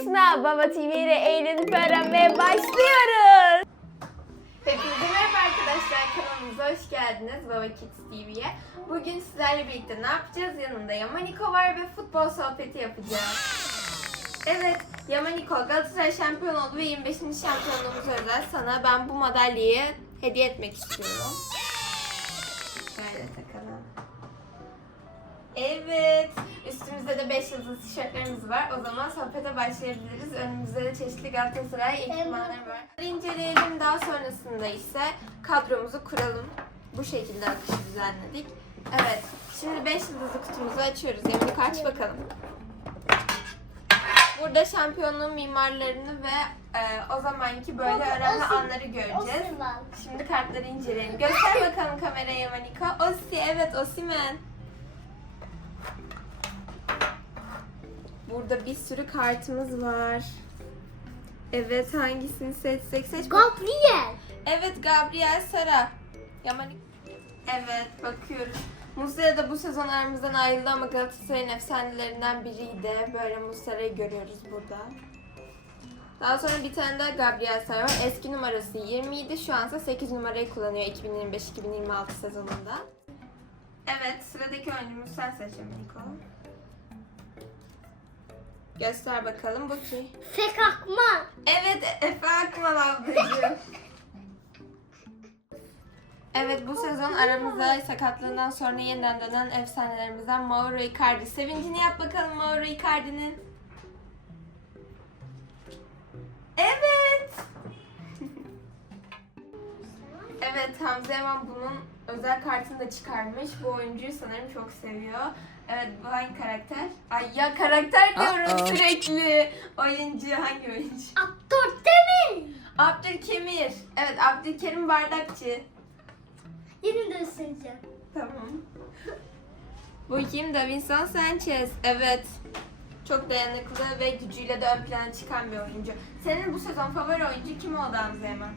karşısına Baba TV ile eğlenip öğrenmeye başlıyoruz. Hepinize merhaba arkadaşlar kanalımıza hoş geldiniz Baba Kids TV'ye. Bugün sizlerle birlikte ne yapacağız? Yanımda Yamaniko var ve futbol sohbeti yapacağız. Evet, Yamaniko Galatasaray şampiyon oldu ve 25. şampiyonluğumuz özel sana ben bu madalyayı hediye etmek istiyorum. Şöyle takalım. Evet. Üstümüzde de 5 yıldız tişörtlerimiz var. O zaman sohbete başlayabiliriz. Önümüzde de çeşitli Galatasaray ekipmanları var. İnceleyelim. Daha sonrasında ise kadromuzu kuralım. Bu şekilde akışı düzenledik. Evet. Şimdi 5 yıldızlı kutumuzu açıyoruz. Yemin aç bakalım. Burada şampiyonluğun mimarlarını ve e, o zamanki böyle önemli anları göreceğiz. Şimdi kartları inceleyelim. Göster bakalım kameraya Manika. Osi, evet Osimen. Burada bir sürü kartımız var. Evet hangisini seçsek seç. Gabriel. Evet Gabriel Sara. Yamanik. Evet bakıyoruz. Muslera da bu sezon aramızdan ayrıldı ama Galatasaray'ın efsanelerinden biriydi. Böyle Muslera'yı görüyoruz burada. Daha sonra bir tane daha Gabriel Sara var. Eski numarası 20 idi. Şu ansa 8 numarayı kullanıyor 2025-2026 sezonunda. Evet sıradaki oyuncumuz sen seç Niko. Göster bakalım bu kim? Fek Akman. Evet Efe Akman ablacığım. Evet bu sezon aramıza sakatlığından sonra yeniden dönen efsanelerimizden Mauro Icardi. Sevincini yap bakalım Mauro Icardi'nin. Evet. Evet Hamza Yaman bunun özel kartını da çıkarmış. Bu oyuncuyu sanırım çok seviyor. Evet bu hangi karakter? Ay ya karakter diyorum sürekli. Oyuncu hangi oyuncu? Demir. Abdülkemir. Evet Abdülkerim Bardakçı. Yeni de ısınacağım. Tamam. Bu kim? Davinson Sanchez. Evet. Çok dayanıklı ve gücüyle de ön plana çıkan bir oyuncu. Senin bu sezon favori oyuncu kim oldu Hamza Yaman?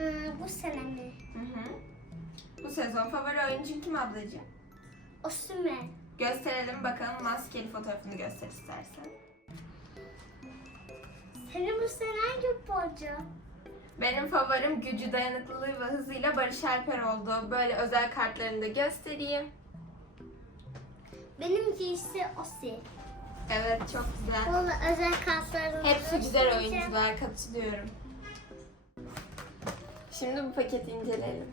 Ee, bu sene mi? Hı hı. Bu sezon favori oyuncu kim ablacığım? Osman. Gösterelim bakalım maskeli fotoğrafını göster istersen. Senin bu sene hangi futbolcu? Benim favorim gücü, dayanıklılığı ve hızıyla Barış Alper oldu. Böyle özel kartlarını da göstereyim. Benimki ise Osi. Evet çok güzel. Valla özel kaslarını Hepsi güzel oyuncular katılıyorum. Şimdi bu paketi inceleyelim.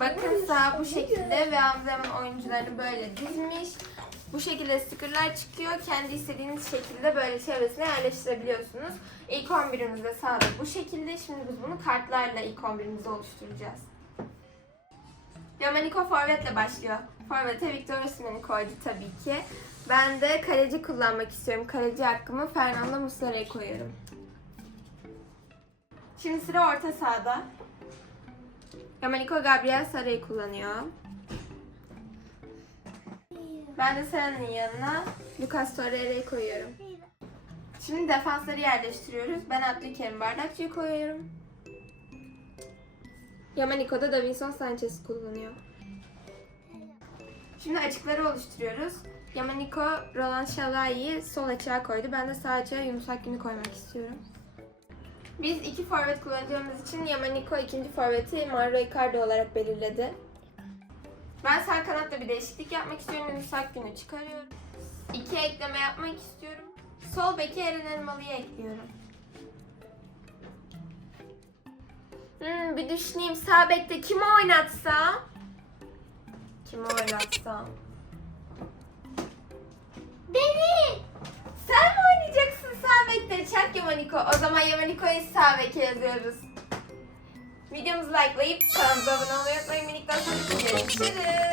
Bakın sağ bu şekilde ve Hamza'nın oyuncularını böyle dizmiş. Bu şekilde stickerlar çıkıyor. Kendi istediğiniz şekilde böyle çevresine yerleştirebiliyorsunuz. İlk 11'imiz de sağda bu şekilde. Şimdi biz bunu kartlarla ilk 11'imizi oluşturacağız. Domeniko Forvet'le başlıyor. Forvet'e Victor Osimhen'i koydu tabii ki. Ben de kaleci kullanmak istiyorum. Kaleci hakkımı Fernando Muslera'ya koyuyorum. Şimdi sıra orta sahada. Domenico Gabriel Sara'yı kullanıyor. Ben de Sara'nın yanına Lucas Torreira'yı koyuyorum. Şimdi defansları yerleştiriyoruz. Ben Abdülkerim Bardakçı'yı koyuyorum. Yamanico da Davinson Sanchez kullanıyor. Şimdi açıkları oluşturuyoruz. Yamanico Roland Şalai'yi sol açığa koydu. Ben de sağ açığa Yunus Akgün'ü koymak istiyorum. Biz iki forvet kullanacağımız için Yamaniko ikinci forveti Mauro Icardi olarak belirledi. Ben sağ kanatta bir değişiklik yapmak istiyorum. Yunus Akgün'ü çıkarıyorum. İki ekleme yapmak istiyorum. Sol beki Eren Elmalı'yı ekliyorum. Bir düşüneyim. Sağ bekte kimi oynatsam? Kimi oynatsam? Beni! Sen mi oynayacaksın sağ bekte? Çak Yamaniko. O zaman Yamaniko'yu sağ beke yazıyoruz. Videomuzu likelayıp kanalımıza abone olmayı unutmayın. Minikten sonra görüşürüz.